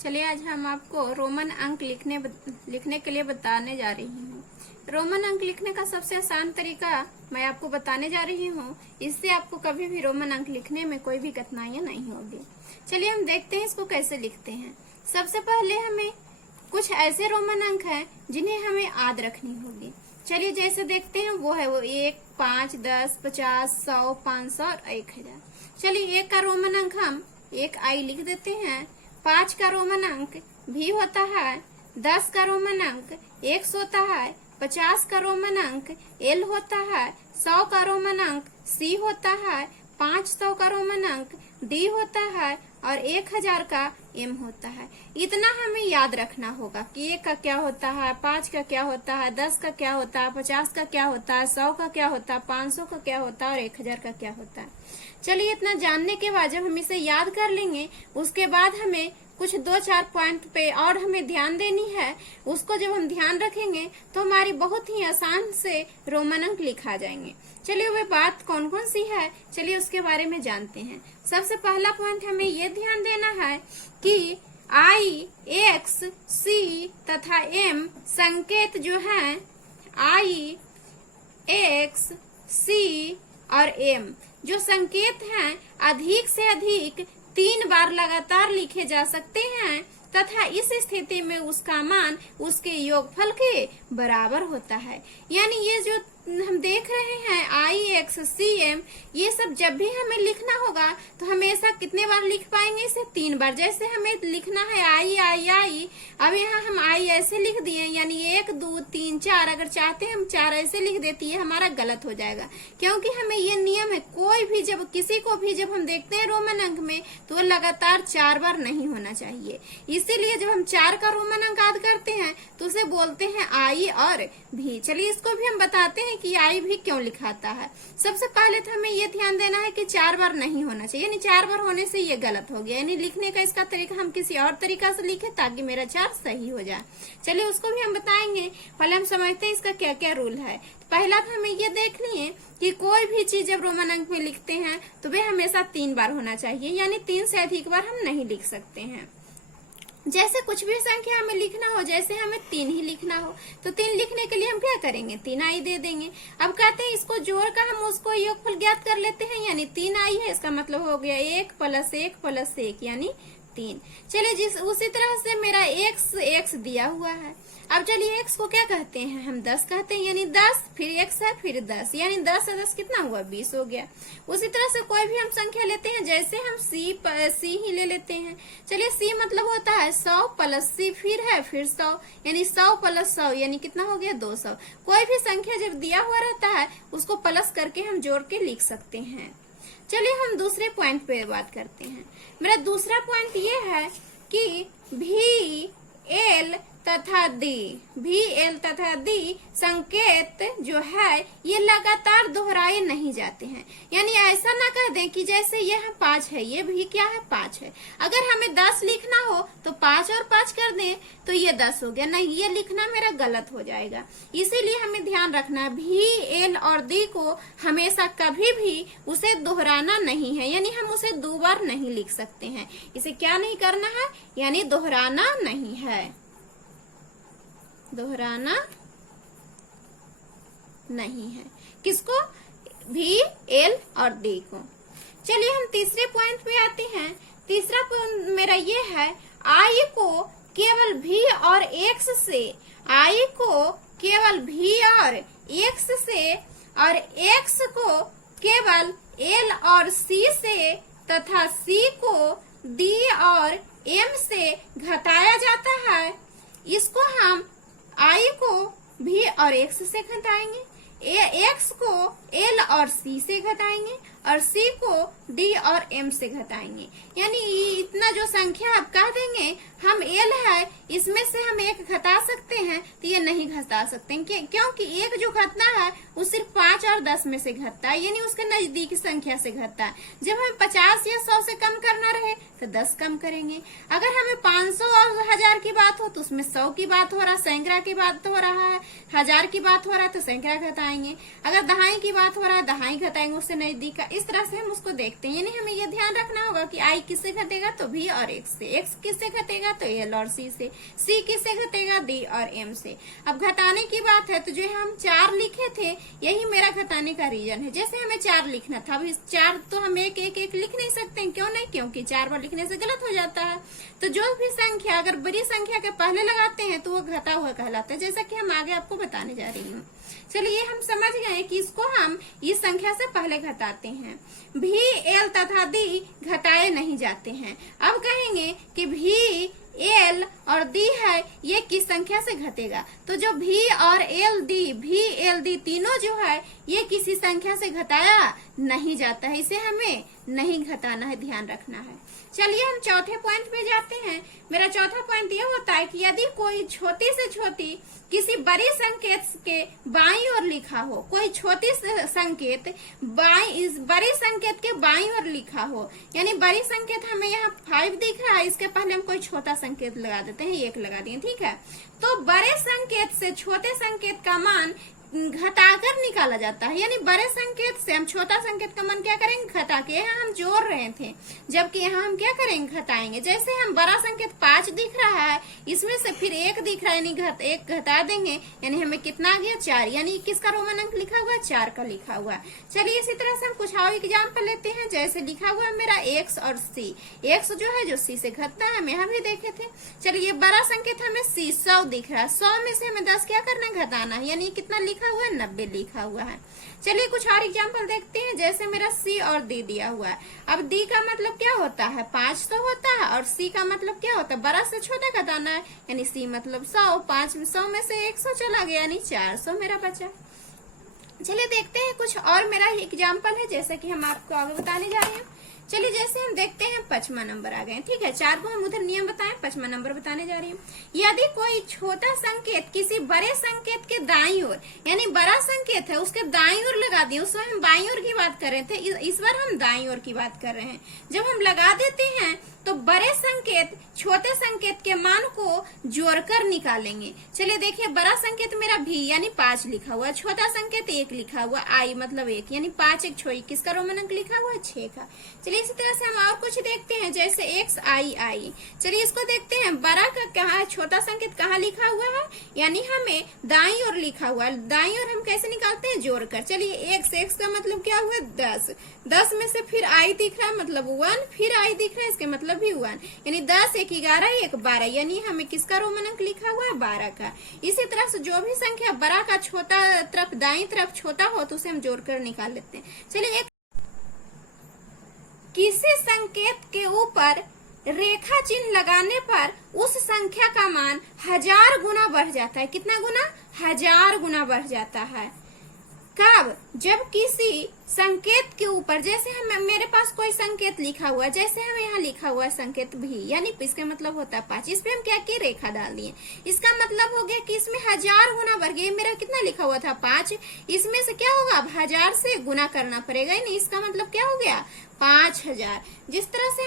चलिए आज हम आपको रोमन अंक लिखने के लिए बताने जा रही हूँ। रोमन अंक लिखने का सबसे आसान तरीका मैं आपको बताने जा रही हूँ। इससे आपको कभी भी रोमन अंक लिखने में कोई भी कठिनाइयाँ नहीं होगी। चलिए हम देखते हैं इसको कैसे लिखते हैं। सबसे पहले हमें कुछ ऐसे रोमन अंक हैं जिन्हें हमें याद रखनी होगी। चलिए जैसे देखते हैं वो है 1, 5, 10, 50, 100, 500 और 1000। चलिए 1 का रोमन अंक हम 1i लिख देते हैं। 5 का रोमन अंक भी होता है। 10 का रोमन अंक x होता है। 50 का रोमन अंक l होता है। 100 का रोमन अंक c होता है। 500 का रोमन अंक d होता है और 1000 का m होता है। इतना हमें याद रखना होगा कि 1 का क्या होता है, 5 का क्या होता है, 10 का क्या होता है, 50 का क्या होता है, 100 का क्या होता है, 500 का क्या होता है और 1000 का क्या होता है। चलिए इतना जानने के बाद जब हम इसे याद कर लेंगे उसके बाद हमें कुछ 2-4 पॉइंट पे और हमें ध्यान देनी है। उसको जब हम ध्यान रखेंगे तो हमारी बहुत ही आसान से रोमन अंक लिखा जाएंगे। चलिए वे बात कौन कौन सी है, चलिए उसके बारे में जानते हैं। सबसे पहला पॉइंट हमें ये ध्यान देना है कि I, X, C तथा M संकेत जो है I, X, C और M जो संकेत हैं अधिक से अधिक 3 बार लगातार लिखे जा सकते हैं तथा इस स्थिति में उसका मान उसके योगफल के बराबर होता है। यानी ये जो हम देख रहे हैं I, X, C, M ये सब जब भी हमें लिखना होगा तो हमेशा कितने बार लिख पाएंगे इसे 3 बार। जैसे हमें लिखना है I, अब यहाँ हम I ऐसे लिख दिए यानी 1, 2, 3, 4। अगर चाहते हैं हम 4 ऐसे लिख देते हैं, हमारा गलत हो जाएगा क्योंकि हमें ये नियम है कोई भी जब किसी को भी जब हम देखते हैं रोमन अंक में तो वो लगातार 4 बार नहीं होना चाहिए। इसीलिए जब हम 4 का रोमन अंक याद करते हैं तो उसे बोलते हैं I और भी। चलिए इसको भी हम बताते हैं कि I भी क्यों लिखाता है। सबसे पहले तो हमें ये ध्यान देना है कि 4 बार नहीं होना चाहिए, यानी 4 बार होने से ये गलत हो गया। यानी लिखने का इसका तरीका हम किसी और तरीका से लिखें ताकि मेरा 4 सही हो जाए। चलिए उसको भी हम बताएंगे। पहले हम समझते हैं इसका क्या क्या रूल है। पहला तो हमें ये देख लिए कि कोई भी चीज जब रोमन अंक में लिखते हैं तो वे हमेशा 3 बार होना चाहिए, यानी 3 से अधिक बार हम नहीं लिख सकते हैं। जैसे कुछ भी संख्या हमें लिखना हो, जैसे हमें 3 ही लिखना हो तो 3 लिखने के लिए हम क्या करेंगे 3i दे देंगे। अब कहते हैं इसको जोड़कर हम उसको योगफल ज्ञात कर लेते हैं, यानी 3i है, इसका मतलब हो गया 1 + 1 + 1 यानी 3। चलिए उसी तरह से मेरा x दिया हुआ है। अब चलिए x को क्या कहते हैं हम 10 कहते हैं, यानी 10 फिर x है फिर 10 यानी 10 से 10 कितना हुआ 20 हो गया। उसी तरह से कोई भी हम संख्या लेते हैं, जैसे हम c ही ले लेते हैं। चलिए c मतलब होता है 100 + c फिर है फिर 100 यानी 100 + 100 यानी कितना हो गया 200। कोई भी संख्या जब दिया हुआ रहता है उसको प्लस करके हम जोड़ के लिख सकते हैं। चलिए हम दूसरे पॉइंट पे बात करते हैं। मेरा दूसरा पॉइंट ये है कि भी एल तथा डी संकेत जो है ये लगातार दोहराए नहीं जाते हैं। यानी ऐसा ना कह दें कि जैसे यह 5 है ये भी क्या है 5 है। अगर हमें 10 लिखना हो तो 5 और 5 कर दें तो ये 10 हो गया, नहीं ये लिखना मेरा गलत हो जाएगा। इसीलिए हमें ध्यान रखना भी एल और डी को हमेशा कभी भी उसे दोहराना नहीं है, यानी हम उसे 2 बार नहीं लिख सकते हैं। इसे क्या नहीं करना है, यानी दोहराना नहीं है, दोहराना नहीं है। किसको भी एल और डी को। चलिए हम तीसरे पॉइंट पे आते हैं। तीसरा पॉइंट मेरा ये है आई को केवल भी और एक्स से, आई को केवल भी और एक्स से और एक्स को केवल एल और सी से तथा सी को डी और एम से घटाया जाता है। इसको हम I को भी और x से घटाएंगे, x को l और c से घटाएंगे और c को d और m से घटाएंगे। यानी इतना जो संख्या आप कह देंगे हम l है इसमें से हम 1 घटा सकते हैं तो ये नहीं घटा सकते क्योंकि 1 जो घटना है वो सिर्फ 5 और 10 में से घटता है, यानी उसके नजदीकी संख्या से घटता है। जब हमें 50 या 100 से कम करना रहे तो 10 कम करेंगे। अगर हमें 500 और 1000 की बात हो तो उसमें 100 की बात हो रहा है, सैकड़ा की बात हो रहा है, 1000 की बात हो रहा है तो सैकड़ा घटाएंगे। अगर दहाई की बात हो रहा है, दहाई घटाएंगे उससे नजदीक का, इस तरह से हम उसको देखते हैं। यानी हमें ये ध्यान रखना होगा कि आई किससे घटेगा तो भी और एक्स से, एक्स किससे घटेगा तो एल और सी किससे घटेगा डी और एम से। अब घटाने की बात है तो जो हम 4 लिखे थे यही मेरा घटाने का रीजन है। जैसे हमें 4 लिखना था, अब इस 4 तो हम एक एक एक लिख नहीं सकते हैं, क्यों नहीं, क्योंकि 4 बार लिखने से गलत हो जाता है। तो जो भी संख्या अगर बड़ी संख्या के पहले लगाते हैं तो वो घटा हुआ कहलाता है, जैसा कि हम आगे आपको बताने जा रही हूँ। चलिए हम समझ गए कि इसको हम इस संख्या से पहले घटाते हैं। भी, एल तथा डी घटाए नहीं जाते हैं। अब कहेंगे कि भी, एल और डी है ये किस संख्या से घटेगा, तो जो भी और एल डी, भी एल डी तीनों जो है ये किसी संख्या से घटाया नहीं जाता है, इसे हमें नहीं घटाना है, ध्यान रखना है। चलिए हम चौथे पॉइंट पे जाते हैं। मेरा चौथा पॉइंट ये होता है कि यदि कोई छोटी से छोटी किसी बड़ी संकेत के बाईं ओर लिखा हो, कोई छोटी संकेत इस बड़ी संकेत के बाईं ओर लिखा हो, यानी बड़ी संकेत हमें यहाँ 5 दिख रहा है, इसके पहले हम कोई छोटा संकेत लगा देते हैं, 1 लगा दिए, ठीक है। तो बड़े संकेत से छोटे संकेत का मान घटाकर निकाला जाता है, यानी बड़े संकेत से हम छोटा संकेत का मान क्या करेंगे, घटा के। यहाँ हम जोड़ रहे थे, जबकि यहाँ हम क्या करेंगे, घटाएंगे। जैसे हम बड़ा संकेत 5 दिख रहा है, इसमें से फिर 1 दिख रहा है, यानी 1 घटा देंगे, यानी हमें कितना आ गया, 4, यानी किसका रोमन अंक लिखा हुआ है, 4 का लिखा हुआ है। चलिए इसी तरह से हम कुछ और एग्जाम्पल लेते हैं। जैसे लिखा हुआ है मेरा एक्स और सी, एक्स जो है जो सी से घटता है, हम यहाँ भी देखे थे। चलिए बड़ा संकेत हमें सी 100 दिख रहा है, 100 में से हमें 10 क्या करना है, घटाना है, यानी कितना लिखा हुआ है, 90 लिखा हुआ है। चलिए कुछ और एग्जांपल देखते हैं। जैसे मेरा सी और डी दिया हुआ है। अब डी का मतलब क्या होता है, 500 होता है, और सी का मतलब क्या होता है, बड़ा से छोटा घटाना है, यानी सी मतलब 100, 500 में से 100 चला गया, यानी 400 मेरा बचा। चलिए देखते हैं कुछ और मेरा एग्जाम्पल है, जैसे कि हम आपको आगे बताने जा रहे हैं। चलिए जैसे हम देखते हैं 5वां नंबर आ गए, ठीक है। 4 को हम उधर नियम बताएं, 5वां नंबर बताने जा रही हूँ। यदि कोई छोटा संकेत किसी बड़े संकेत के दाईं ओर, यानी बड़ा संकेत है उसके दाईं ओर लगा दिए, उस समय हम बाईं ओर की बात कर रहे थे, इस बार हम दाईं ओर की बात कर रहे हैं। जब हम लगा देते हैं तो बड़े संकेत छोटे संकेत के मान को जोड़कर निकालेंगे। चलिए देखिए, बड़ा संकेत मेरा भी यानी 5 लिखा हुआ, छोटा संकेत 1 लिखा हुआ, आई मतलब 1, यानी 5 1 6, किसका रोमन अंक लिखा हुआ है, 6 का। चलिए इसी तरह से हम और कुछ देखते हैं, जैसे एक्स आई आई। चलिए इसको देखते हैं, बड़ा का कहाँ, छोटा संकेत कहाँ लिखा हुआ है, यानी हमें दाईं ओर लिखा हुआ है। दाईं ओर हम कैसे निकालते हैं, जोड़कर। चलिए एक्स का मतलब क्या हुआ, 10, 10 में से फिर आई दिख रहा है मतलब 1, फिर आई दिख रहा है इसके मतलब भी 1, यानी 10 1 11 1 12, यानी हमें किसका रोमन अंक लिखा हुआ है, 12 का। इसी तरह से जो भी संख्या बड़ा का छोटा तरफ दाईं तरफ छोटा हो तो उसे हम जोड़कर निकाल लेते हैं। चलिए एक किसी संकेत के ऊपर रेखा चिन्ह लगाने पर उस संख्या का मान 1000 गुना बढ़ जाता है। कितना गुना, 1000 गुना बढ़ जाता है। कब, जब किसी संकेत के ऊपर, जैसे हम मेरे पास कोई संकेत लिखा हुआ है, जैसे हमें यहाँ लिखा हुआ है संकेत भी, यानी इसका मतलब होता है 5, इस पे हम क्या किए, रेखा डाल दिए। इसका मतलब हो गया कि इसमें 1000 गुना बढ़ गया। मेरा कितना लिखा हुआ था, 5, इसमें से क्या होगा, अब 1000 से गुना करना पड़ेगा, यानी इसका मतलब क्या हो गया, 5000। जिस तरह से